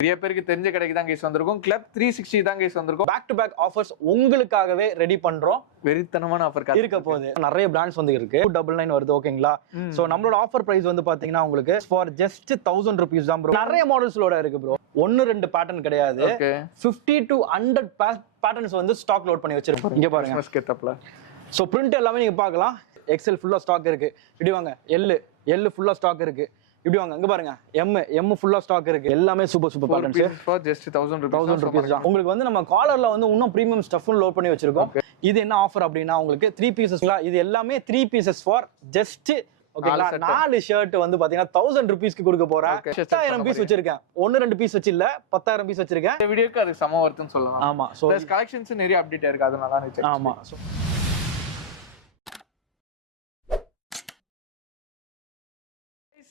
நிறைய பேருக்கு தெரிஞ்ச கடைக்கு தான் கைஸ் வந்திருக்கும். கிளப் 360 தான் கைஸ் வந்திருக்கும். பேக் டு பேக் ஆஃபர்ஸ் உங்களுக்காகவே ரெடி பண்றோம். வெறித்தனமான ஆஃபர் இருக்க போகுது. நிறைய பிராண்ட்ஸ் வந்து இருக்கு. 299 வருது, ஓகேங்களா? சோ நம்மளோட ஆஃபர் பிரைஸ் வந்து பாத்தீங்கன்னா உங்களுக்கு ஃபார் ஜஸ்ட் 1000 ரூபீஸ் தான் ப்ரோ. நிறைய மாடல்ஸ்லோட இருக்கு ப்ரோ. 1-2 பேட்டர்ன் கிடையாது. 50 to 100 பேட்டர்ன்ஸ் வந்து ஸ்டாக் லோட் பண்ணி வச்சிருக்கோம். இங்க பாருங்க. சோ பிரிண்ட் எல்லாமே நீங்க பார்க்கலாம். எக்ஸ்எல் ஃபுல்லா ஸ்டாக் இருக்கு. இப்படி வாங்க. எல் ஃபுல்லா ஸ்டாக் இருக்கு. இப்படி வாங்க. இங்க பாருங்க. எம் ஃபுல்லா ஸ்டாக் இருக்கு. எல்லாமே super patterns. For just 1000 rupees தான். உங்களுக்கு வந்து நம்ம காலர்ல வந்து இன்னும் பிரீமியம் ஸ்டஃப்பும் லோட் பண்ணி வச்சிருக்கோம். இது என்ன ஆஃபர் அப்படின்னா உங்களுக்கு 3 பீசஸ்ங்களா? இது எல்லாமே 3 பீசஸ் ஃபார் ஜஸ்ட் ஓகேங்களா? 4 ஷர்ட் வந்து பாத்தீங்கன்னா 1000 ரூபீஸ்க்கு கொடுக்க போறேன். 10,000 பீஸ் வச்சிருக்கேன். 1-2 பீஸ் வச்சு இல்ல, 10,000 பீஸ் வச்சிருக்கேன். இந்த வீடியோக்கு அது சம வர்த்தம் சொல்லலாம். ஆமா. சோ கலெக்ஷன்ஸ் நிறைய அப்டேட் இருக்கு. அதனால தான் செக். ஆமா.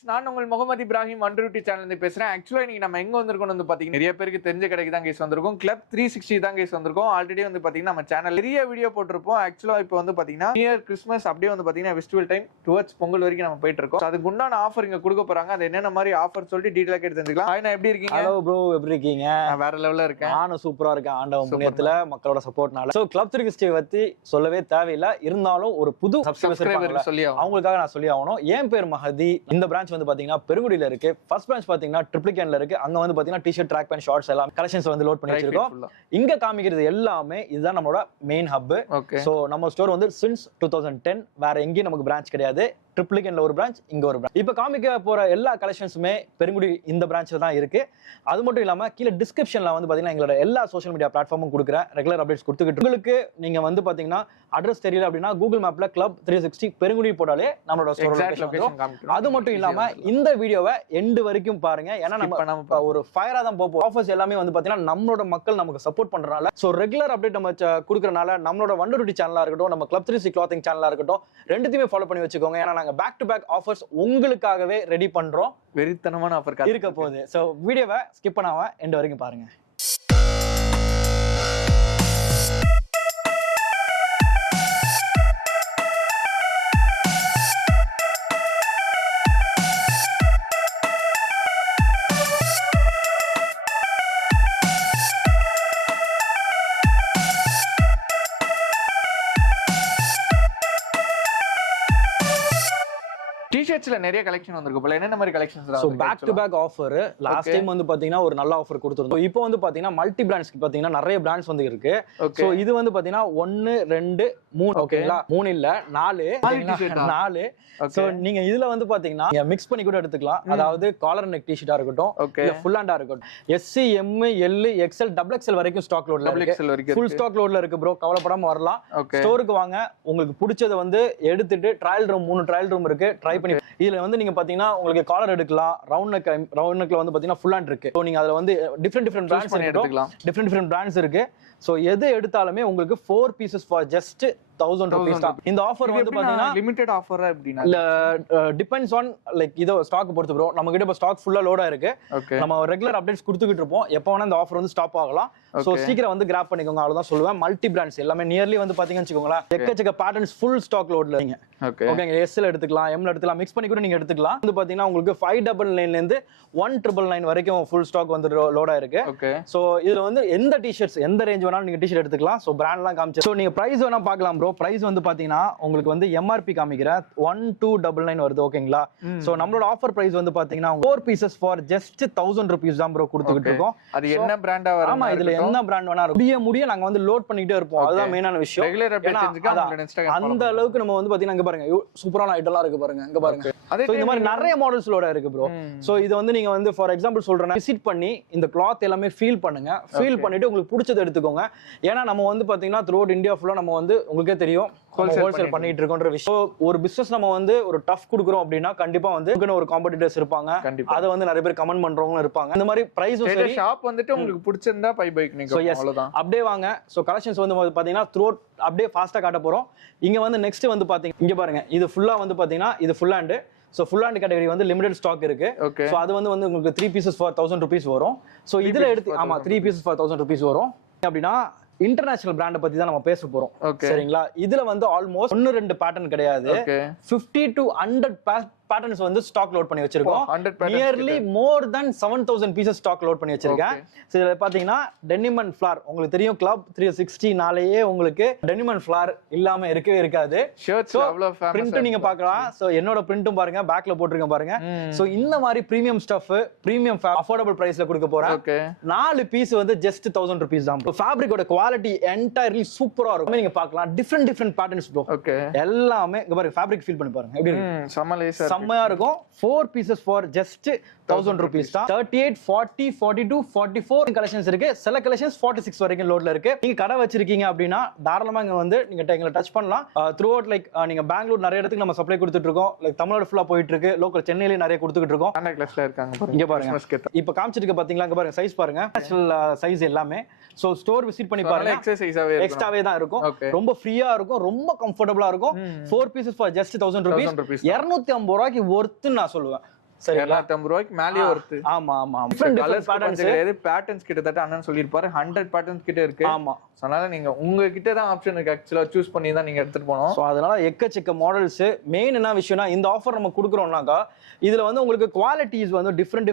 நான் உங்கள் முகமது இப்ராஹிம் அண்டர்யூட்டி சேனல் இருந்து பேசுறேன். ஆக்சுவலா இன்னைக்கு நம்ம எங்க வந்திருக்கோம் வந்து பாத்தீங்கன்னா நிறைய பேருக்கு தெரிஞ்ச கடைக்கு தான் கைஸ் வந்திருக்கும். கிளப் 360 தான் கைஸ் வந்திருக்கும். ஆல்ரெடி வந்து பாத்தீங்கன்னா நம்ம சேனல் நிறைய வீடியோ போட்டிருப்போம். ஆக்சுவலா இப்போ வந்து பாத்தீங்கன்னா நியர் கிறிஸ்மஸ் அப்படியே வந்து பாத்தீங்கன்னா ஃபெஸ்டிவல் டைம் டுவர்ட்ஸ் பொங்கல் வரைக்கும் நம்ம போயிட்டு இருக்கோம். அதுக்கு உண்டான ஆஃபர் இங்க கொடுக்க போறாங்க. அது என்னென்ன மாதிரி ஆஃபர் சொல்லிட்டு டீடைலா கேட்டு தெரிஞ்சுக்கலாம். நான் எப்படி இருக்கீங்க? ஹலோ ப்ரோ, எப்படி இருக்கீங்க? நான் வேற லெவல்ல இருக்கேன். நானும் சூப்பரா இருக்கேன். ஆண்டவன் புண்ணியத்துல மக்களோட சப்போர்ட்னால. சோ கிளப் 360 பத்தி சொல்லவே தேவையில்லை. இருந்தாலும் ஒரு புது சப்ஸ்கிரைபர் சொல்லி அவங்களுக்காக நான் சொல்லி ஆகணும். என் பேர் மஹதி. இந்த பிரான்ச் வந்து பாத்தீங்கன்னா பெருங்குடியில இருக்கு. ஃபர்ஸ்ட் பிரான்ச் பாத்தீங்கன்னா ட்ரிப்ளிகேன்ல இருக்கு. அங்க வந்து பாத்தீங்கன்னா டி-ஷர்ட், ட்ராக் பேண்ட், ஷார்ட்ஸ் எல்லாம் கலெக்ஷன்ஸ் வந்து லோட் பண்ணி வச்சிருக்கோம். இங்க காமிக்கிறது எல்லாமே இதுதான் நம்மளோட மெயின் ஹப். சோ நம்ம ஸ்டோர் வந்து சின்ஸ் 2010 வேற எங்கேயும் நமக்கு பிரான்ச் கிடையாது. ட்ரிப்ளிகேன்ல ஒரு பிரான்ச், இங்க ஒரு பிரான்ச். இப்ப காமிக்க போற எல்லா கலெக்ஷன்ஸுமே பெருங்குடி இந்த பிரான்ச்ல தான் இருக்கு. அது மட்டும் இல்லாம கீழே டிஸ்கிரிப்ஷன்ல வந்து பாத்தீங்கன்னா எங்களோட எல்லா சோஷியல் மீடியா பிளாட்ஃபார்மும் கொடுக்குறேன். ரெகுலர் அப்டேட்ஸ் கொடுத்துக்கிட்டு உங்களுக்கு நீங்க வந்து பாத்தீங்கன்னா அட்ரஸ் தெரியல அப்படின்னா கூகுள் மேப்ல கிளப் 360 பெருங்குடி போட்டாலே நம்மளோட ஸ்டோர் லொகேஷன். அது மட்டும் இல்லாம இந்த வீடியோவை எண்டு வரைக்கும் பாருங்க. ஏன்னா நம்ம ஒரு ஃபயரா தான் போவோம். ஆஃபர்ஸ் எல்லாமே வந்து பாத்தீங்கன்னா நம்மளோட மக்கள் நமக்கு சப்போர்ட் பண்றனால சோ ரெகுலர் அப்டேட் நம்ம கொடுக்கறனால நம்மளோட வண்டருட்டி சேனலா இருக்கட்டும், நம்ம கிளப் 360 கிளாத்திங் சேனலா இருக்கட்டும், ரெண்டுத்தையுமே ஃபாலோ பண்ணி வச்சுக்கோங்க. ஏன்னா நாங்க பேக் டு பேக் ஆஃபர்ஸ் உங்களுக்காகவே ரெடி பண்றோம். வெறித்தனமான ஆஃபர் இருக்க போகுது. சோ வீடியோவை ஸ்கிப் பண்ணாம எண்டு வரைக்கும் பாருங்க. டி-ஷர்ட்ஸ்ல நிறைய கலெக்ஷன் வந்திருக்கு போல. என்னென்ன மாதிரி collections? So back to back offer last time வந்து பாத்தீங்கன்னா ஒரு நல்ல ஆஃபர் கொடுத்திருந்தோம். இப்போ வந்து பாத்தீங்கன்னா மல்டி பிராண்ட்ஸ்க்கு பாத்தீங்கன்னா நிறைய பிராண்ட்ஸ் வந்து இருக்கு. சோ இது வந்து பாத்தீங்கன்னா 1 2 3 ஓகேங்களா? 3 இல்ல 4. சோ நீங்க இதுல வந்து பாத்தீங்கன்னா மிக்ஸ் பண்ணி கூட எடுத்துக்கலாம். அதாவது காலர் நெக் டி-ஷர்ட்டா இருக்கட்டும், இல்ல ஃபுல் ஹேண்டா இருக்கட்டும். SC M L XL XXL வரைக்கும் ஸ்டாக் லோட்ல இருக்கு. ஃபுல் ஸ்டாக் லோட்ல இருக்கு ப்ரோ. கவலைப்படாம வரலாம். ஸ்டோருக்கு வாங்க. உங்களுக்கு பிடிச்சத வந்து எடுத்துட்டு ட்ரையல் ரூம் 3 ட்ரையல் ரூம் இருக்கு. ட்ரை பண்ணி இதுல வந்து நீங்க பாத்தீங்கன்னா உங்களுக்கு காலர் எடுக்கலாம். ரவுண்ட் நெக்ல வந்து பாத்தீங்கன்னா ஃபுல் ஹேண்ட் இருக்கு. சோ நீங்க அதுல வந்து டிஃபரெண்ட் பிராண்ட்ஸ் எடுத்துக்கலாம். டிஃபரெண்ட் பிராண்ட்ஸ் இருக்கு. சோ எது எடுத்தாலுமே உங்களுக்கு 4 பீசஸ் ஃபார் ஜஸ்ட் 1000 ரூபீஸ் தான். இந்த ஆஃபர் வந்து பாத்தீங்கன்னா லிமிட்டட் ஆஃபர் அப்படினா இல்ல டிபெண்ட்ஸ் ஆன் லைக் இதோ ஸ்டாக் பொறுத்து ப்ரோ. நம்ம கிட்ட இப்ப ஸ்டாக் ஃபுல்லா லோடா இருக்கு. நம்ம ரெகுலர் அப்டேட்ஸ் கொடுத்துக்கிட்டு இருப்போம். எப்ப வேணா இந்த ஆஃபர் வந்து ஸ்டாப் ஆகலாம். சோ சீக்கிரம் வந்து கிராப் பண்ணிக்கோங்க. அவ்வளவுதான் சொல்லுவேன். மல்டி பிராண்ட்ஸ் எல்லாமே நியர்லி வந்து பாத்தீங்கன்னு வெச்சுக்கோங்களேன், எக்கச்சக்க பேட்டர்ன்ஸ் ஃபுல் ஸ்டாக் லோட்ல இருக்கு. ஓகேங்க. SL எடுத்துக்கலாம், M எடுத்துக்கலாம், மிக்ஸ் பண்ணி கூட நீங்க எடுத்துக்கலாம். வந்து பாத்தீங்கன்னா உங்களுக்கு 599 ல இருந்து 1999 வரைக்கும் ஃபுல் ஸ்டாக் வந்து லோடா இருக்கு. சோ இதுல வந்து எந்த டி-ஷர்ட்ஸ் எந்த ரேஞ்ச் வேணாலும் நீங்க டி-ஷர்ட் எடுத்துக்கலாம். சோ பிராண்ட்லாம் காமிச்சு சோ நீங்க பிரைஸ் வேணா பார்க்கலாம் ப்ரோ. பிரைஸ் வந்து பாத்தீங்கன்னா உங்களுக்கு வந்து MRP காமிக்கிறேன் 1299 வருது. ஓகேங்களா? சோ நம்மளோட ஆஃபர் பிரைஸ் வந்து பாத்தீங்கன்னா 4 பீசஸ் ஃபார் ஜஸ்ட் 1000 ரூபீஸ் தான் ப்ரோ கொடுத்துக்கிட்டு இருக்கோம். அது என்ன பிராண்டா வரும்? ஆமா, இதுல என்ன பிராண்ட் வேணா முடிய நாங்க வந்து லோட் பண்ணிட்டே இருப்போம். அதுதான் மெயினான விஷயம். ரெகுலர் அப்டேட் தெரிஞ்சுக்க அந்த அளவுக்கு நம்ம வந்து பாத்தீங்கன்னா இங்க பாருங்க சூப்பரான ஐட்டம்லாம் இருக்கு பாருங்க. இங்க பாருங்க. இந்த மாதிரி நிறைய மாடல்ஸ் லோட இருக்கு ப்ரோ. சோ இது வந்து நீங்க வந்து ஃபார் எக்ஸாம்பிள் சொல்றேன்னா விசிட் பண்ணி இந்த கிளாத் எல்லாமே ஃபீல் பண்ணுங்க. ஃபீல் பண்ணிட்டு உங்களுக்கு பிடிச்சதை எடுத்துக்கோங்க. ஏன்னா நம்ம வந்து பாத்தீங்கன்னா த்ரூ அவுட் இந்தியா ஃபுல்லா நம்ம வந்து உங்களுக்கே தெரியும் ஹோல்சேல் பண்ணிட்டு இருக்கோம்ன்ற விஷயம். ஒரு பிசினஸ் நம்ம வந்து ஒரு டஃப் கொடுக்குறோம் அப்படின்னா கண்டிப்பா வந்து ஒரு காம்படிட்டர்ஸ் இருப்பாங்க. அதை வந்து நிறைய பேர் கமெண்ட் பண்றவங்க இருப்பாங்க. இந்த மாதிரி பிரைஸும் சரி. ஷாப் வந்துட்டு உங்களுக்கு பிடிச்சிருந்தா பை பைக் நீங்க அவ்வளவுதான். அப்படியே வாங்க. சோ கலெக்ஷன்ஸ் வந்து பாத்தீங்கன்னா த்ரூ அவுட் அப்படியே ஃபாஸ்டா காட்ட போறோம். இங்க வந்து நெக்ஸ்ட் வந்து பாத்தீங்கன்னா இங்க பாருங்க. இது ஃபுல்லா வந்து பாத்தீங்கன்னா இது full hand. So full hand category வந்து லிமிடெட் ஸ்டாக் இருக்கு. சோ அது வந்து உங்களுக்கு 3 பீசஸ் ஃபார் 1000 ரூபீஸ் வரும். சோ இதுல எடுத்து ஆமா 3 பீசஸ் ஃபார் 1000 ரூபீஸ் வரும். அப்படின்னா இன்டர்நேஷனல் பிராண்ட பத்தி தான் நம்ம பேச போறோம். சரிங்களா? இதுல வந்து ஆல்மோஸ்ட் 1-2 பேட்டர்ன் கிடையாது. 50 to 100 பேட்டர்ன்ஸ் வந்து ஸ்டாக் லோட் பண்ணி வச்சிருக்கோம். 100 patterns நியர்லி மோர் தென் 7000 பீசஸ் ஸ்டாக் லோட் பண்ணி வச்சிருக்கேன். சோ இதுல பாத்தீங்கன்னா டெனிம் அண்ட் ஃபிளார் உங்களுக்கு தெரியும், கிளப் 360 நாளையே உங்களுக்கு டெனிம் அண்ட் ஃபிளார் இல்லாம இருக்கவே இருக்காது. ஷர்ட்ஸ் அவ்வளவு ஃபேமஸ். பிரிண்ட் நீங்க பார்க்கலாம். சோ என்னோட பிரிண்ட்டும் பாருங்க, பேக்ல போட்டுருக்கேன் பாருங்க. சோ இந்த மாதிரி பிரீமியம் ஸ்டஃப், பிரீமியம் அஃபோர்டபிள் பிரைஸ்ல கொடுக்க போறேன். ஓகே 4 பீஸ் வந்து ஜஸ்ட் 1000 ரூபீஸ் தான். ஃபேப்ரிக்கோட குவாலிட்டி என்டையர்லி சூப்பரா இருக்கும். நீங்க பார்க்கலாம் டிஃபரெண்ட் பேட்டர்ன்ஸ் ப்ரோ. ஓகே எல்லாமே இங்க பாருங்க, ஃபேப்ரிக் ஃபீல் பண்ணி பாருங்க எப்படி இருக்கு. செம்மையா இருக்கும். 4 pieces for just 1000 rupees தான். 38, 40, 42, 44 கலெக்ஷன்ஸ் இருக்கு. சில கலெக்ஷன்ஸ் 46 வரைக்கும் லோட்ல இருக்கு. நீங்க கடை வச்சிருக்கீங்க அப்படின்னா தாராளமா இங்க வந்து நீங்க எங்களை டச் பண்ணலாம். த்ரூ அவுட் லைக் நீங்க பெங்களூர் நிறைய இடத்துக்கு நம்ம சப்ளை கொடுத்துட்டு இருக்கோம். லைக் தமிழ்நாடு ஃபுல்லா போயிட்டு இருக்கு. லோக்கல் சென்னையில நிறைய கொடுத்துட்டு இருக்கோம். கிளாஸ்ல இருக்காங்க இங்க பாருங்க, இப்ப காமிச்சிருக்க பாத்தீங்களா, இங்க பாருங்க சைஸ் பாருங்க, நேச்சுரல் சைஸ் எல்லாமே. சோ ஸ்டோர் விசிட் பண்ணி பாருங்க, எக்ஸ்ட்ராவே தான் இருக்கும். ரொம்ப ஃப்ரீயா இருக்கும், ரொம்ப கம்ஃபர்ட்டபிளா இருக்கும். 4 pieces for just 1000 rupees. 250 ரூபாய்க்கு ஒர்த் நான் சொல்லுவேன். சரி 250 ரூபாய்க்கு மேலயே வருது. ஆமா ஆமா பேட்டர்ன்ஸ் கிட்டத்தட்ட அண்ணன் சொல்லிருப்பாரு 100 பேட்டர்ன்ஸ் கிட்ட இருக்கு. ஆமா, அதனால நீங்க உங்ககிட்ட தான் ஆப்ஷன் இருக்கு, ஆக்சுவலா சூஸ் பண்ணி தான் நீங்க எடுத்துட்டு போகணும். சோ அதனால எக்கச்சக்க மாடல்ஸ். மெயின் என்ன விஷயம்னா, இந்த ஆஃபர் நம்ம கொடுக்குறோம்னாக்கா இதுல வந்து உங்களுக்கு குவாலிட்டிஸ் வந்து டிஃப்ரெண்ட்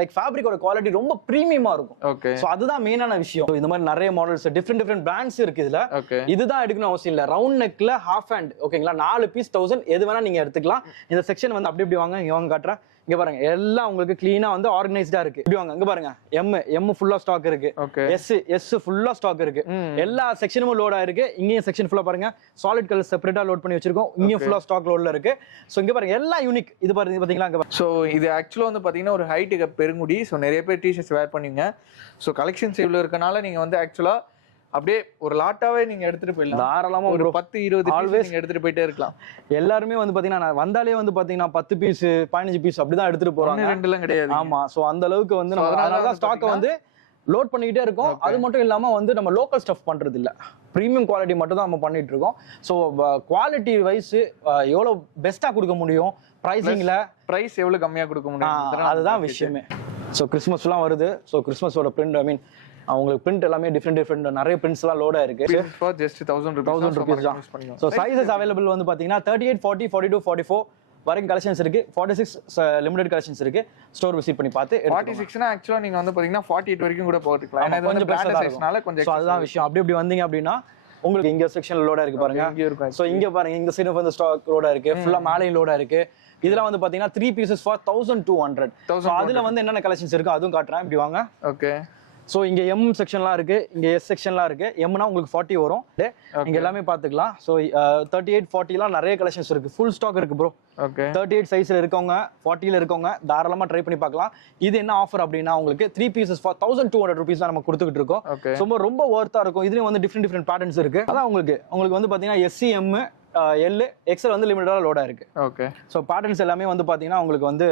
லைக் ஃபேப்ரிக்கோட குவாலிட்டி ரொம்ப பிரீமியமா இருக்கும். ஓகே சோ அதுதான் மெயினான விஷயம். இந்த மாதிரி நிறைய மாடல்ஸ் டிஃப்ரெண்ட் பிராண்ட்ஸ் இருக்கு இதுல. ஓகே இதுதான் எடுக்கணும் அவசியம் இல்ல. ரவுண்ட் நெக்ல ஹாஃப் ஹேண்ட் ஓகேங்களா, 4 பீஸ் 1000 எது வேணா நீங்க எடுத்துக்கலாம். இந்த செக்ஷன் வந்து அப்படி வாங்க, இங்க வாங்க காட்டுறேன். இங்க பாருங்க எல்லாம் உங்களுக்கு க்ளீனா வந்து ஆர்கனைஸ்டா இருக்கு. இப்படி வாங்க, இங்க பாருங்க எம் ஃபுல்லா ஸ்டாக் இருக்கு. எஸ் ஃபுல்லா ஸ்டாக் இருக்கு. எல்லா செக்ஷனும் லோட் ஆயிருக்கு. இங்கேயும் செக்ஷன் ஃபுல்லா பாருங்க, சாலிட் கலர் செப்பரேட்டா லோட் பண்ணி வச்சிருக்கோம். இங்கேயும் ஃபுல்லா ஸ்டாக் லோட்ல இருக்கு. சோ இங்க பாருங்க எல்லாம் யூனிக். இது பாருங்க பாத்தீங்களா, இங்க பாருங்க. சோ இது ஆக்சுவலா வந்து பாத்தீங்கன்னா ஒரு ஹைட்டுக்கு பெருங்குடி. சோ நிறைய பேர் டிஷர்ட்ஸ் வேர் பண்ணுவீங்க. சோ கலெக்ஷன்ஸ் இவ்வளவு இருக்கனால நீங்க வந்து ஆக்சுவலா அப்படியே ஒரு லாட்டாவே நீங்க எடுத்துட்டு போயிடலாம். தாராளமா ஒரு 10-20 ஆல்வேஸ் நீங்க எடுத்துட்டு போயிட்டே இருக்கலாம். எல்லாருமே வந்து பாத்தீங்கன்னா வந்தாலே வந்து பாத்தீங்கன்னா 10 பீஸ் 15 பீஸ் அப்படிதான் எடுத்துட்டு போறாங்க. 2 கிடையாது. ஆமா, சோ அந்த அளவுக்கு வந்து நம்ம அதனால ஸ்டாக் வந்து லோட் பண்ணிக்கிட்டே இருக்கோம். அது மட்டும் இல்லாம வந்து நம்ம லோக்கல் ஸ்டஃப் பண்றது இல்ல, பிரீமியம் குவாலிட்டி மட்டும் தான் நம்ம பண்ணிட்டு இருக்கோம். சோ குவாலிட்டி வைஸ் எவ்வளவு பெஸ்டா கொடுக்க முடியும், பிரைசிங்ல பிரைஸ் எவ்வளவு கம்மியா கொடுக்க முடியும், அதுதான் விஷயமே. சோ கிறிஸ்மஸ்லாம் வருது. சோ கிறிஸ்மஸோட பிரிண்ட், ஐ மீன் அவங்களுக்கு பிரிண்ட் எல்லாமே டிஃப்ரெண்ட் நிறைய பிரிண்ட்ஸ் எல்லாம் லோடா இருக்கு. ஜஸ்ட் 1000 rupees தான். சோ சைஸஸ் அவைலபிள் வந்து பாத்தீங்கன்னா 38, 40, 42, 44 வரைக்கும் கலெக்ஷன்ஸ் இருக்கு. 46 லிமிடெட் கலெக்ஷன்ஸ் இருக்கு. ஸ்டோர் விசிட் பண்ணி பார்த்து 46 னா ஆக்சுவலா நீங்க வந்து பாத்தீங்கன்னா 48 வரைக்கும் கூட போட்டுக்கலாம். ஏன்னா இது கொஞ்சம் பிராண்ட் சைஸ்னால கொஞ்சம். சோ அதுதான் விஷயம். அப்படி வந்தீங்க அப்படின்னா உங்களுக்கு இங்க செக்ஷன் லோடா இருக்கு பாருங்க. சோ இங்க பாருங்க, இங்க சைடு வந்து ஸ்டாக் லோடா இருக்கு, ஃபுல்லா மேலையும் லோடா இருக்கு. இதெல்லாம் வந்து பாத்தீங்கன்னா 3 pieces for 1200. சோ அதுல வந்து என்னென்ன கலெக்ஷன்ஸ் இருக்கு அதுவும் காட்டுறேன். இப்படி வாங்க. ஓகே சோ இங்க எம் செக்ஷன்லாம் இருக்கு, இங்க எஸ் செக்ஷன்லாம் இருக்கு. எம்னா உங்களுக்கு 40 வரும். இங்க எல்லாமே பாத்துக்கலாம். சோ 38, 40லாம் நிறைய கலெக்ஷன்ஸ் இருக்கு. ஃபுல் ஸ்டாக் இருக்கு ப்ரோ. ஓகே 38 சைஸ்ல இருக்கவங்க, 40ல இருக்கவங்க தாராளமா ட்ரை பண்ணி பார்க்கலாம். இது என்ன ஆஃபர் அப்படின்னா உங்களுக்கு 3 pieces for 1200 rupees தான் நம்ம கொடுத்துக்கிட்டு இருக்கோம். ரொம்ப வொர்த்தா இருக்கும். இதுலயும் வந்து டிஃப்ரெண்ட் பேட்டர்ன்ஸ் இருக்கு. அதான் உங்களுக்கு வந்து பாத்தீங்கன்னா எஸ்சி, எம், எல், எக்ஸ்எல் வந்து லிமிட்டடா லோடா இருக்கு. ஓகே சோ பேட்டர்ன்ஸ் எல்லாமே வந்து பாத்தீங்கன்னா உங்களுக்கு வந்து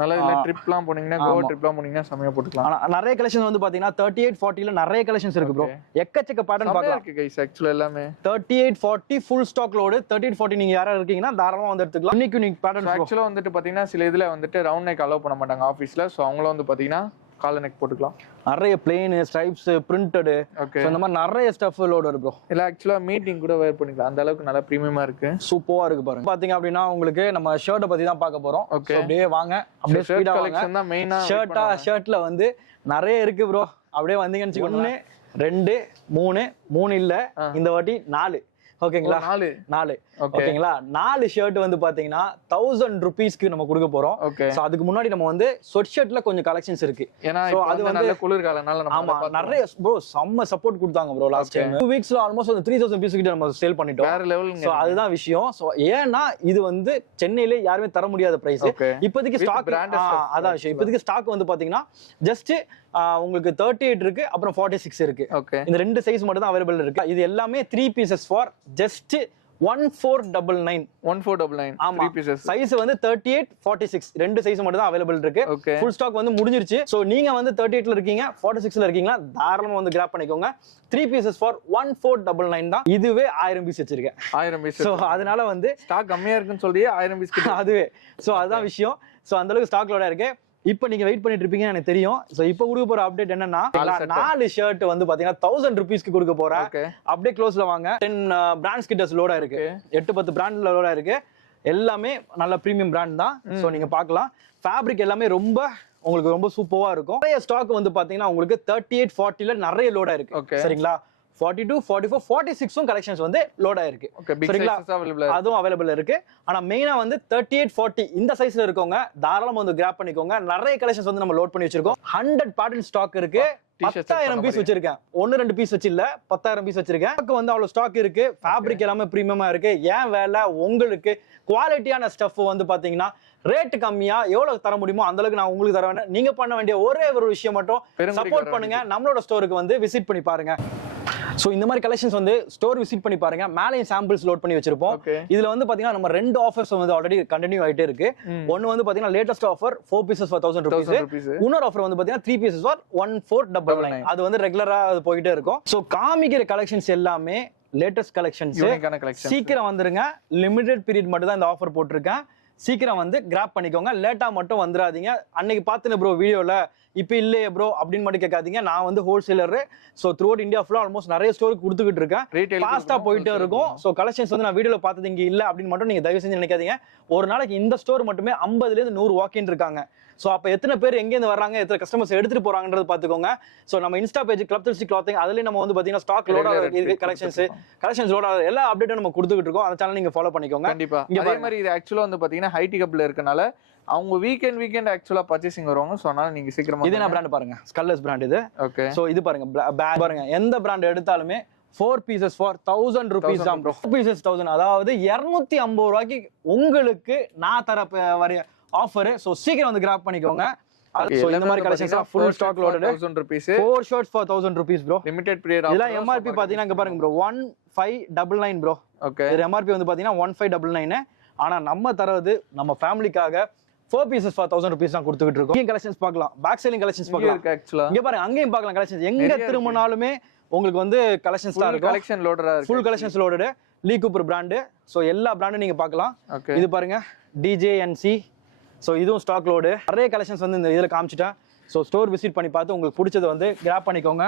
நல்ல இல்ல ட்ரிப்லாம் போனீங்கன்னா, கோவா ட்ரிப்லாம் போனீங்கன்னா சமயா போட்டுக்கலாம். நிறைய கலெக்ஷன் வந்து பாத்தீங்கன்னா 38, 40ல நிறைய கலெக்ஷன்ஸ் இருக்கு ப்ரோ. எக்கச்சக்க பேட்டர்ன் பார்க்கலாம் இருக்கு गाइस. ஆக்சுவலா எல்லாமே 38, 40 ஃபுல் ஸ்டாக் லோட். 38, 40 நீங்க யாரா இருக்கீங்கன்னா தாராளமா வந்து எடுத்துக்கலாம். Unique pattern. ஆக்சுவலா வந்துட்டு பாத்தீங்கன்னா சில இதுல வந்துட்டு ரவுண்ட் நெக் அலோவ் பண்ண மாட்டாங்க ஆபீஸ்ல. சோ அவங்கள வந்து பாத்தீங்கன்னா காலர் நெக் போட்டுக்கலாம். நிறைய பிளெயின், ஸ்ட்ரைப்ஸ், பிரிண்டட், சோ இந்த மாதிரி நிறைய ஸ்டஃப் லோட் இருக்கு ப்ரோ. இல்ல ஆக்சுவலா மீட்டிங் கூட வேர் பண்ணிக்கலாம். அந்த அளவுக்கு நல்ல பிரீமியமா இருக்கு. சூப்பரா இருக்கு பாருங்க. பாத்தீங்க அப்படின்னா உங்களுக்கு நம்ம ஷர்ட் பத்தி தான் பார்க்க போறோம். அப்படியே வாங்க, அப்படியே ஸ்பீடா கலெக்ஷன் தான் மெயினா. ஷர்ட்ல வந்து நிறைய இருக்கு ப்ரோ. அப்படியே வந்தீங்கன்னு வச்சுக்கோங்க. 1 2 3 இல்ல, இந்த வாட்டி 4. ஓகேங்களா, 4 ஓகேங்களா. 4 ஷர்ட் வந்து பாத்தீங்கன்னா 1000 rupeesக்கு நம்ம கொடுக்க போறோம். சோ அதுக்கு முன்னாடி நம்ம வந்து ஸ்வெட் ஷர்ட்ல கொஞ்சம் கலெக்ஷன்ஸ் இருக்கு. ஏன்னா அது வந்து நல்ல குளிர்காலனால நம்ம ஆமா நிறைய ப்ரோ செம்ம சப்போர்ட் கொடுத்தாங்க ப்ரோ. லாஸ்ட் டைம் 2 வீக்ஸ்ல ஆல்மோஸ்ட் 3000 பீஸ் கிட்ட நம்ம சேல் பண்ணிட்டோம். வேற லெவல். சோ அதுதான் விஷயம். சோ ஏன்னா இது வந்து சென்னையில யாருமே தர முடியாத பிரைஸ். இப்போதைக்கு ஸ்டாக் அதான் விஷயம். இப்போதைக்கு ஸ்டாக் வந்து பாத்தீங்கன்னா ஜஸ்ட் உங்களுக்கு 38 இருக்கு, அப்புறம் 46 இருக்கு. இந்த 2 சைஸ் மட்டும் தான் அவைலபிள் இருக்கு. இது எல்லாமே 3 pieces for just 1499. 1499 3 pieces. Size வந்து 38, 46 ரெண்டு சைஸ் மட்டும் தான் அவைலபிள் இருக்கு. ஃபுல் ஸ்டாக் வந்து முடிஞ்சிருச்சு. சோ நீங்க வந்து 38ல இருக்கீங்க, 46ல இருக்கீங்களா, தாராளமா வந்து கிராப் பண்ணிக்கோங்க. 3 pieces for 1499 தான். இதுவே 1000 பீஸ் வச்சிருக்கேன். 1000 பீஸ். சோ அதனால வந்து ஸ்டாக் கம்மியா இருக்குன்னு சொல்றியே 1000 பீஸ் கிட்ட. அதுவே. சோ அதுதான் விஷயம். சோ அந்த அளவுக்கு ஸ்டாக் லோடா இருக்கு. இப்போ நீங்க வெயிட் பண்ணிட்டு இருப்பீங்கன்னு எனக்கு தெரியும். சோ இப்போ கொடுக்க போற அப்டேட் என்னன்னா 4 ஷர்ட் வந்து பாத்தீங்கன்னா 1000 rupeesக்கு கொடுக்க போறேன். அப்படியே க்ளோஸ்ல வாங்க. 10 பிராண்ட்ஸ் கிட்ட லோடா இருக்கு. 8-10 பிராண்ட்ல லோடா இருக்கு. எல்லாமே நல்ல பிரீமியம் பிராண்ட் தான். ஸோ நீங்க பார்க்கலாம் ஃபேப்ரிக் எல்லாமே உங்களுக்கு ரொம்ப சூப்பரா இருக்கும். நிறைய ஸ்டாக் வந்து பாத்தீங்கன்னா உங்களுக்கு 38 40ல நிறைய லோடா இருக்கு சரிங்களா. 42 44 46 கலெக்ஷன்ஸ் வந்து லோட் ஆயிருக்கு சரிங்களா. அதுவும் அவைலபிள் இருக்கு. ஆனா மெயினா வந்து 38 40 இந்த சைஸ்ல இருக்கவங்க தாராளமா வந்து கிராப் பண்ணிக்கோங்க. நிறைய கலெக்ஷன்ஸ் வந்து நம்ம லோட் பண்ணி வச்சிருக்கோம். 100 பேட்டர்ன் ஸ்டாக் இருக்கு. 10,000 பீஸ் வச்சிருக்கேன். 1-2 பீஸ் வச்சு இல்ல 10,000 பீஸ் வச்சிருக்கேன். வந்து அவ்வளவு ஸ்டாக் இருக்கு. ஃபேப்ரிக் எல்லாமே பிரீமியமா இருக்கு. ஏன் வேலை உங்களுக்கு குவாலிட்டியான ஸ்டஃப் வந்து பாத்தீங்கன்னா ரேட் கம்மியா எவ்வளவு தர முடியுமோ அந்த அளவுக்கு நான் உங்களுக்கு தர வேண்டாம். நீங்க பண்ண வேண்டிய ஒரே ஒரு விஷயம் மட்டும் சப்போர்ட் பண்ணுங்க. நம்மளோட ஸ்டோருக்கு வந்து விசிட் பண்ணி பாருங்க. சோ இந்த மாதிரி கலெக்ஷன்ஸ் வந்து ஸ்டோர் விசிட் பண்ணி பாருங்க. மேலேயும் சாம்பிள்ஸ் லோட் பண்ணி வச்சிருப்போம். இதுல வந்து பாத்தீங்கன்னா நம்ம 2 ஆஃபர்ஸ் வந்து ஆல்ரெடி கண்டினியூ ஆயிட்டே இருக்கு. ஒன்னு வந்து பாத்தீங்கன்னா latest offer 4 pieces for 1000 rupees. இன்னொரு ஆஃபர் வந்து பாத்தீங்கன்னா 3 பீசஸ் ஃபார் 1499. அது வந்து ரெகுலரா அது போயிட்டே இருக்கும். சோ காமிக்கிற கலெக்ஷன்ஸ் எல்லாமே லேட்டஸ்ட் கலெக்ஷன்ஸ். சீக்கிரம் வந்துருங்க. லிமிடெட் பீரியட் மட்டும் தான் இந்த ஆஃபர் போட்டிருக்கேன். சீக்கிரம் வந்து கிராப் பண்ணிக்கோங்க. லேட்டா மட்டும் வந்துடாதீங்க. அன்னைக்கு பாத்துன ப்ரோ வீடியோல இப்போ இல்லையே ப்ரோ அப்படின்னு மட்டும் கேட்காதீங்க. நான் வந்து wholesaler. So through out India ஃபுல்லா ஆல்மோஸ்ட் நிறைய ஸ்டோருக்கு கொடுத்துக்கிட்டு இருக்கேன். ஃபாஸ்டா போயிட்டே இருக்கும். ஸோ கலெக்ஷன்ஸ் வந்து நான் வீடியோல பார்த்தது இங்க இல்ல அப்படின்னு மட்டும் நீங்க தயவு செஞ்சு நினைக்காதீங்க. ஒரு நாளைக்கு இந்த ஸ்டோர் மட்டுமே 50ல 100 வாக்கின் இருக்காங்க. ஸோ அப்போ எத்தனை பேர் எங்கேருந்து வர்றாங்க, எத்தனை கஸ்டமர்ஸ் எடுத்துட்டு போறாங்கன்றது பாத்துக்கோங்க. ஸோ நம்ம இன்ஸ்டா பேஜ் கிளப் 360 கிளாத்திங் அதுலயும் நம்ம வந்து பாத்தீங்கன்னா ஸ்டாக் லோட் ஆகுது, கலெக்ஷன்ஸ் லோட் ஆகுது, எல்லா அப்டேட்டும் நம்ம கொடுத்துக்கிட்டு இருக்கோம். அந்த சேனல் நீங்க ஃபாலோ பண்ணிக்கோங்க. கண்டிப்பா. அதே மாதிரி இது ஆக்சுவலா வந்து பாத்தீங்கன்னா ஹைடி கப்ல இருக்கனால அவங்க வீக்கெண்ட் ஆக்சுவலா பர்ச்சேசிங் வருவாங்க. சோ அதனால நீங்க சீக்கிரமா இது நான் பிராண்ட் பாருங்க. ஸ்கல்லர்ஸ் பிராண்ட் இது. ஓகே. சோ இது பாருங்க பாருங்க எந்த பிராண்ட் எடுத்தாலுமே 4 pieces for 1000 rupees தான் bro. 4 pieces 1000 அதாவது 250 ரூபாய்க்கு உங்களுக்கு நான் தர வர ஆஃபர். சோ சீக்கிரம் வந்து கிராப் பண்ணிக்கோங்க. சோ இந்த மாதிரி collections full stock loaded 1000 rupees. 4 shirts for 1000 rupees bro. Limited period offer. இதெல்லாம் MRP பாத்தீங்கன்னா இங்க பாருங்க bro 1599 bro. ஓகே. இது MRP வந்து பாத்தீங்கன்னா 1599. ஆனா நம்ம தரது நம்ம ஃபேமிலிக்காக 4 pieces for 1000 rupees தான் கொடுத்துக்கிட்டு இருக்கோம். இங்க கலெக்ஷன்ஸ் பார்க்கலாம். பேக் செல்லிங் கலெக்ஷன்ஸ் பார்க்கலாம். ஆக்சுவலா இங்க பாருங்க அங்கேயும் பார்க்கலாம் கலெக்ஷன்ஸ். எங்க திரும்பினாலுமே உங்களுக்கு வந்து கலெக்ஷன்ஸ் தான் இருக்கும். கலெக்ஷன் லோடரா இருக்கு. Full collections loaded. Lee Cooper brand. So எல்லா பிராண்டும் நீங்க பார்க்கலாம். இது பாருங்க DJNC. சோ இதுவும் ஸ்டாக் லோடு. நிறைய கலெக்ஷன்ஸ் வந்து இந்த இதுல காமிச்சிட்டேன். சோ ஸ்டோர் விசிட் பண்ணி பார்த்து உங்களுக்கு பிடிச்சது வந்து கிராப் பண்ணிக்கோங்க.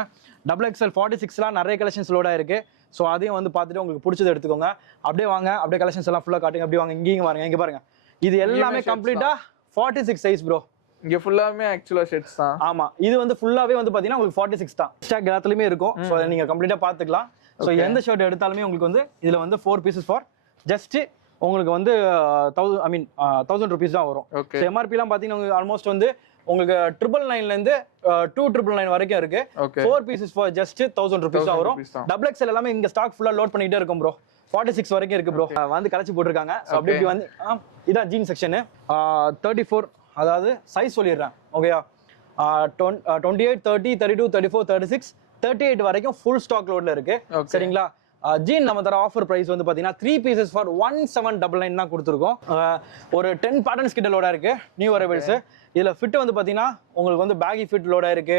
XXL 46லாம் நிறைய கலெக்ஷன்ஸ் லோட் ஆயிருக்கு. சோ அதையும் வந்து பார்த்துட்டு உங்களுக்கு பிடிச்சது எடுத்துக்கோங்க. அப்படியே வாங்க, அப்படியே கலெக்ஷன்ஸ் எல்லாம் ஃபுல்லா காட்டுங்க. அப்படியே வாங்க, இங்கேயும் பாருங்க, இங்க பாருங்க. இது எல்லாமே கம்ப்ளீட்டா 46 சைஸ் ப்ரோ. இங்க ஃபுல்லாமே ஆக்சுவலா ஷர்ட்ஸ் தான். ஆமா, இது வந்து ஃபுல்லாவே வந்து பாத்தீங்கன்னா உங்களுக்கு 46 தான். ஸ்டாக் எல்லாத்துலயுமே இருக்கும். சோ நீங்க கம்ப்ளீட்டா பாத்துக்கலாம். சோ எந்த ஷர்ட் எடுத்தாலுமே உங்களுக்கு வந்து இதுல வந்து 4 pieces ஃபார் ஜஸ்ட் உங்களுக்கு வந்து 1000 rupees தான் வரும். சோ MRP எல்லாம் பாத்தீங்கன்னா ஆல்மோஸ்ட் வந்து உங்களுக்கு 999ல இருந்து 2999 வரைக்கும் இருக்கு. 4 pieces ஃபார் ஜஸ்ட் 1000 rupees தான் வரும். XXL எல்லாமே இங்க ஸ்டாக் ஃபுல்லா லோட் பண்ணிட்டே இருக்கும் ப்ரோ. 46 வரைக்கும் இருக்கு ப்ரோ. வந்து கலச்சி போட்டுருக்காங்க. அப்படி இப்படி வந்து இதான் ஜீன் செக்ஷன் 34. அதாவது சைஸ் சொல்லிடுறேன் ஓகேயா. 28 30 32 34 36 38 வரைக்கும் ஃபுல் ஸ்டாக் லோட்ல இருக்கு சரிங்களா. ஜீன் நம்ம தர ஆஃபர் பிரைஸ் வந்து பாத்தீங்கன்னா 3 pieces ஃபார் 1799 தான் கொடுத்துருக்கோம். ஒரு 10 பேட்டர்ன்ஸ் கிட்ட லோடா இருக்கு நியூ அரைவல்ஸ். இதுல ஃபிட் வந்து பாத்தீங்கன்னா உங்களுக்கு வந்து பேகி ஃபிட் லோடா இருக்கு,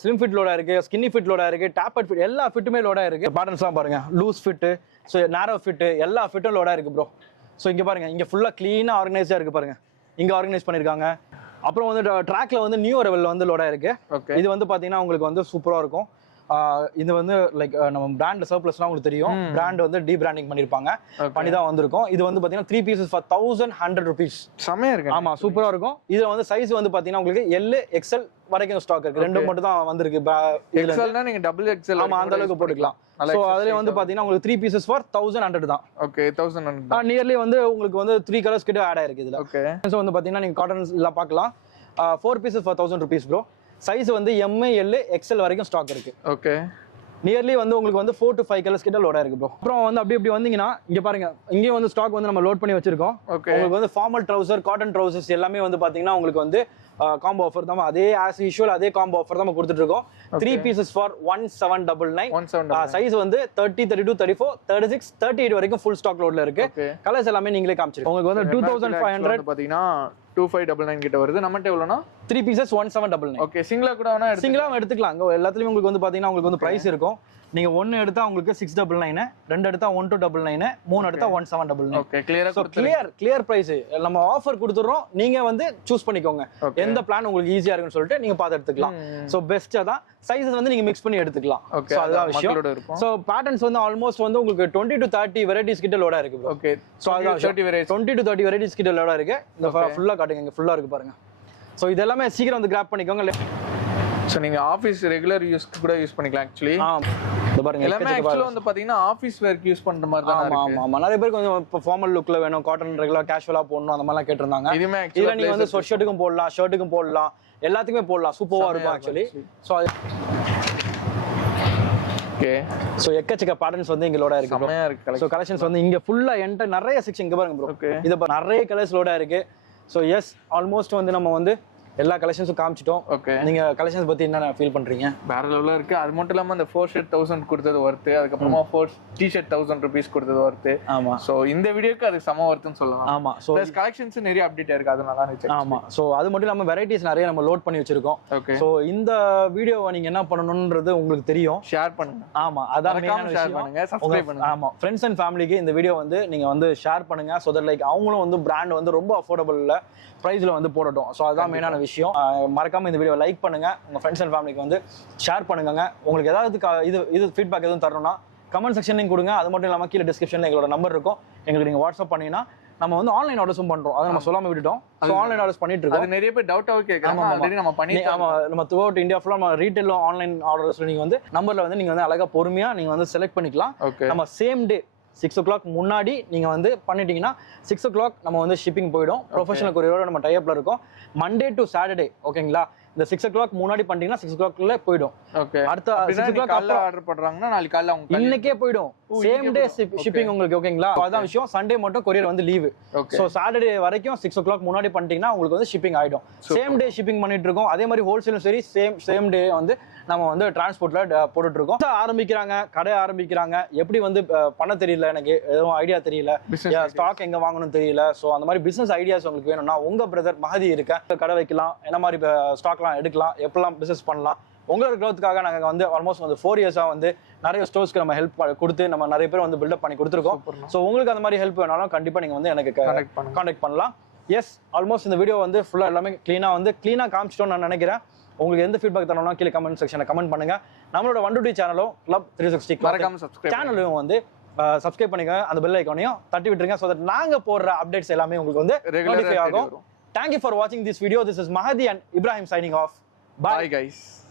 ஸ்லிம் ஃபிட் லோடா இருக்கு, ஸ்கின்னி ஃபிட் லோடா இருக்கு, டேப்பர்ட் ஃபிட் எல்லா ஃபிட்டுமே லோடா இருக்கு. பேட்டர்ன்ஸ்லாம் பாருங்க, லூஸ் ஃபிட், ஸோ நேரோ ஃபிட் எல்லா ஃபிட்டும் லோடா இருக்கு ப்ரோ. ஸோ இங்க பாருங்க, இங்க ஃபுல்லா கிளீனா ஆர்கனைஸ்டா இருக்கு பாருங்க. இங்க ஆர்கனைஸ் பண்ணிருக்காங்க. அப்புறம் வந்து ட்ராக்ல வந்து நியூ அரைவல் வந்து லோடா இருக்கு. இது வந்து பாத்தீங்கன்னா உங்களுக்கு வந்து சூப்பரா இருக்கும். இது வந்து லைக் நம்ம பிராண்ட் சர்ப்ளஸ்லாம் உங்களுக்கு தெரியும். பிராண்ட் வந்து டீ பிராண்டிங் பண்ணிருப்பாங்க, பண்ணி தான் வந்திருக்கும். இது வந்து பாத்தீங்கன்னா 3 pieces ஃபார் 1100 rupees. செமையா இருக்கு. ஆமா, சூப்பரா இருக்கும். இதுல வந்து சைஸ் வந்து பாத்தீங்கன்னா உங்களுக்கு L XL வரைக்கும் ஸ்டாக் இருக்கு. ரெண்டு மட்டும் தான் வந்திருக்கு. XLனா நீங்க XXL ஆமா அந்த அளவுக்கு போட்டுக்கலாம். சோ அதுல வந்து பாத்தீங்கன்னா உங்களுக்கு 3 pieces ஃபார் 1100 தான். ஓகே, 1100. நியர்லி வந்து உங்களுக்கு வந்து 3 கலர்ஸ் கிட்ட ஆட் ஆயிருக்கு இதுல. ஓகே. சோ வந்து பாத்தீங்கன்னா நீங்க காட்டன்ஸ் எல்லாம் பார்க்கலாம். 4 pieces for 1000 rupees bro. Size வந்து M L XL வரைக்கும் ஸ்டாக் இருக்கு. ஓகே. நியர்லி வந்து உங்களுக்கு வந்து 4 to 5 கலர்ஸ் கிட்ட லோடா இருக்கு ப்ரோ. அப்புறம் வந்து அப்படி வந்தீங்கன்னா இங்க பாருங்க, இங்கேயும் வந்து ஸ்டாக் வந்து நம்ம லோட் பண்ணி வச்சிருக்கோம். உங்களுக்கு வந்து ஃபார்மல் ட்ரவுசர், காட்டன் ட்ரவுசர்ஸ் எல்லாமே வந்து பாத்தீங்கன்னா உங்களுக்கு வந்து காம்போ ஆஃபர் தான். அதே ஆஸ் யூஷுவல் அதே காம்போ ஆஃபர் தான் நம்ம கொடுத்துட்டு இருக்கோம். 3 pieces ஃபார் 1799. சைஸ் வந்து 30 32 34 36 38 வரைக்கும் ஃபுல் ஸ்டாக் லோட்ல இருக்கு. கலர்ஸ் எல்லாமே நீங்களே காமிச்சிருக்கோம். உங்களுக்கு வந்து 2500 பாத்தீங்கன்னா 2599 கிட்ட வருது. நம்மட்ட எவ்வளவுனா 3 பீசஸ் 1799. ஓகே சிங்கிளா கூட வேணா சிங்கிளா எடுத்துக்கலாம். அங்க எல்லாத்துலயும் உங்களுக்கு வந்து பாத்தீங்கன்னா உங்களுக்கு வந்து பிரைஸ் இருக்கும். நீங்க 1 எடுத்தா உங்களுக்கு 699, 2 எடுத்தா 1299, 3 எடுத்தா 1799. ஓகே கிளியரா சோ கிளியர் பிரைஸ். நம்ம ஆஃபர் கொடுத்துறோம், நீங்க வந்து சூஸ் பண்ணிக்கோங்க எந்த பிளான் உங்களுக்கு ஈஸியா இருக்குன்னு சொல்லிட்டு நீங்க பார்த்து எடுத்துக்கலாம். சோ பெஸ்டா தான் சைஸஸ் வந்து நீங்க மிக்ஸ் பண்ணி எடுத்துக்கலாம். சோ அதுதான் விஷயம். சோ பேட்டர்ன்ஸ் வந்து ஆல்மோஸ்ட் வந்து உங்களுக்கு 20 to 30 வெரைட்டிஸ் கிட்ட லோடா இருக்கு. ஓகே சோ அதுதான் 20 to 30 வெரைட்டிஸ் கிட்ட லோடா இருக்கு. இந்த ஃபுல்லா காட்டுங்க, இங்க ஃபுல்லா இருக்கு பாருங்க. சோ இது எல்லாமே சீக்கிரம் வந்து கிராப் பண்ணிக்கோங்க. சோ நீங்க ஆபீஸ் ரெகுலர் யூஸ்க்கு கூட யூஸ் பண்ணிக்கலாம் एक्चुअली. இது பாருங்க எல்லாமே एक्चुअली வந்து பாத்தீங்கன்னா ஆபீஸ் வேர்க்கு யூஸ் பண்ற மாதிரி தான் இருக்கு. ஆமா நிறைய பேருக்கு கொஞ்சம் ஃபார்மல் லுக்ல வேணும், காட்டன் ரெகுலர் கேஷுவலா போடணும் அந்த மாதிரிலாம் கேட்டிருந்தாங்க. இதுல நீங்க வந்து ஸ்வெட் ஷர்ட்டுக்கும் போடலாம், ஷர்ட்டுக்கும் போடலாம், எல்லாத்துக்குமே போடலாம். சூப்பரா இருக்கும் एक्चुअली. சோ ஓகே சோ எக்கச்சக்க பேட்டர்ன்ஸ் வந்து இங்க லோடா இருக்கு. செமையா இருக்கு. சோ கலெக்ஷன்ஸ் வந்து இங்க ஃபுல்லா என்டர் நிறைய செக்ஷன் இங்க பாருங்க ப்ரோ. இது நிறைய கலர்ஸ் லோடா இருக்கு. சோ எஸ் ஆல்மோஸ்ட் வந்து நம்ம வந்து எல்லா கலெக்ஷன்ஸும் காமிச்சிட்டோம். ஓகே நீங்க கலெக்ஷன்ஸ் பத்தி என்ன ஃபீல் பண்றீங்க? வேற லெவல்ல இருக்கு. அது மட்டும் இல்லாம அந்த 4 ஷர்ட் 1000 கொடுத்தது வர்த், அதுக்கு அப்புறமா 4 டி-ஷர்ட் 1000 ரூபீஸ் கொடுத்தது வர்த். ஆமா சோ இந்த வீடியோக்கு அது சம வர்த்னு சொல்லலாம். ஆமா சோ பிளஸ் கலெக்ஷன்ஸ் நிறைய அப்டேட் இருக்கு, அது நல்லா இருந்துச்சு. ஆமா சோ அது மட்டும் இல்லாம வெரைட்டிஸ் நிறைய நம்ம லோட் பண்ணி வச்சிருக்கோம். ஓகே சோ இந்த வீடியோவை நீங்க என்ன பண்ணணும்ன்றது உங்களுக்கு தெரியும். ஷேர் பண்ணுங்க. ஆமா அதான் மெயினான ஷேர் விஷயம். பண்ணுங்க, சப்ஸ்கிரைப் பண்ணுங்க. ஆமா ஃப்ரெண்ட்ஸ் அண்ட் ஃபேமிலிக்கு இந்த வீடியோ வந்து நீங்க வந்து ஷேர் பண்ணுங்க. சோ தட் லைக் அவங்களும் வந்து பிராண்ட் வந்து ரொம்ப அஃபோர்டபுள்ல பிரைஸ்ல வந்து போடட்டும். சோ அதான் மெயினான விஷயம். மறக்காம இந்த வீடியோ லைக் பண்ணுங்க, உங்க ஃப்ரெண்ட்ஸ் அண்ட் ஃபேமிலிக்கு வந்து ஷேர் பண்ணுங்க. உங்களுக்கு ஏதாவது இது ஃபீட்பேக் எதுவும் தரணும்னா கமெண்ட் செக்ஷன்லையும் கொடுங்க. அது மட்டும் இல்லாம கீழே டிஸ்கிரிப்ஷன்ல எங்களோட நம்பர் இருக்கும், எங்களுக்கு நீங்க வாட்ஸ்அப் பண்ணீங்கன்னா நம்ம வந்து ஆன்லைன் ஆர்டர்ஸும் பண்றோம். அதை நம்ம சொல்லாம விட்டுட்டோம். சோ ஆன்லைன் ஆர்டர்ஸ் பண்ணிட்டு இருக்கோம். அது நிறைய பேர் டவுட்டாவே கேக்குறாங்க. ஆல்ரெடி நம்ம பண்ணிட்டோம். ஆமா நம்ம த்ரூ அவுட் இந்தியா ஃபுல்லா நம்ம ரீட்டைல் ஆன்லைன் ஆர்டர்ஸ்ல நீங்க வந்து நம்பர்ல வந்து நீங்க வந்து அழகா பொறுமையா நீங்க வந்து செலக்ட் பண்ணிக்கலாம். நம்ம சேம் டே 6 o'clock முன்னாடி நீங்க வந்து பண்ணிட்டீங்கன்னா 6 o'clock நம்ம வந்து ஷிப்பிங் போயிடும். ப்ரொஃபஷனல் கொரியரோட நம்ம டைப்ல இருக்கோம். மண்டே டு சாட்டர்டே ஓகேங்களா. இந்த 6 o'clock முன்னாடி பண்ணிட்டீங்கன்னா 6 o'clockல போயிடும். ஓகே அடுத்த 6 o'clock காலைல ஆர்டர் பண்றாங்கன்னா நாளைக்கு காலைல அவங்க இன்னைக்கே போயிடும். சேம் டே ஷிப்பிங் உங்களுக்கு ஓகேங்களா. அதான் விஷயம். சண்டே மட்டும் கொரியர் வந்து லீவு. சோ சாட்டர்டே வரைக்கும் 6 o'clock முன்னாடி பண்ணிட்டீங்கன்னா உங்களுக்கு வந்து ஷிப்பிங் ஆயிடும். சேம் டே ஷிப்பிங் பண்ணிட்டு இருக்கோம். அதே மாதிரி ஹோல்சேலும் சரி சேம் டே வந்து நம்ம வந்து டிரான்ஸ்போர்ட்ல போட்டுட்டு இருக்கோம். ஆரம்பிக்கிறாங்க, கடை ஆரம்பிக்கிறாங்க, எப்படி வந்து பண்ண தெரியல, எனக்கு எதுவும் ஐடியா தெரியல, ஸ்டாக் எங்க வாங்கணும் தெரியல. சோ அந்த மாதிரி பிசினஸ் ஐடியாஸ் உங்களுக்கு வேணும்னா உங்க பிரதர் மஹதி இருக்க, கடை வைக்கலாம், என்ன மாதிரி ஸ்டாக்லாம் எடுக்கலாம், எப்பெல்லாம் பிசினஸ் பண்ணலாம். உங்களோட க்ரோத்துக்காக நாங்கள் வந்து ஆல்மோஸ்ட் வந்து 4 இயர்ஸா வந்து நிறைய ஸ்டோர்ஸ்க்கு நம்ம ஹெல்ப் கொடுத்து நம்ம நிறைய பேர் வந்து பில்டப் பண்ணி கொடுத்துருக்கோம். ஸோ உங்களுக்கு அந்த மாதிரி ஹெல்ப் வேணாலும் கண்டிப்பா நீங்க வந்து எனக்கு கான்டாக்ட் பண்ணலாம். எஸ் ஆல்மோஸ்ட் இந்த வீடியோ வந்து ஃபுல்லா எல்லாமே கிளீனா காமிச்சிட்டோம்னு நான் நினைக்கிறேன். உங்களுக்கு எந்த ஃபீட்பேக் தரணும்னா கீழே கமெண்ட் செக்ஷன்ல கமெண்ட் பண்ணுங்க. நம்மளோட 120 சேனலும் Club 360 சேனலும் வந்து சப்ஸ்கிரைப் பண்ணிக்கோங்க. அந்த பெல் ஐகானையும் தட்டி விட்டுருங்க. ஸோ தட் நாங்க போடுற அப்டேட்ஸ் எல்லாமே உங்களுக்கு வந்து நோட்டிஃபை ஆகும். Thank you for watching this video. This is Mahadi and Ibrahim signing off. Bye guys.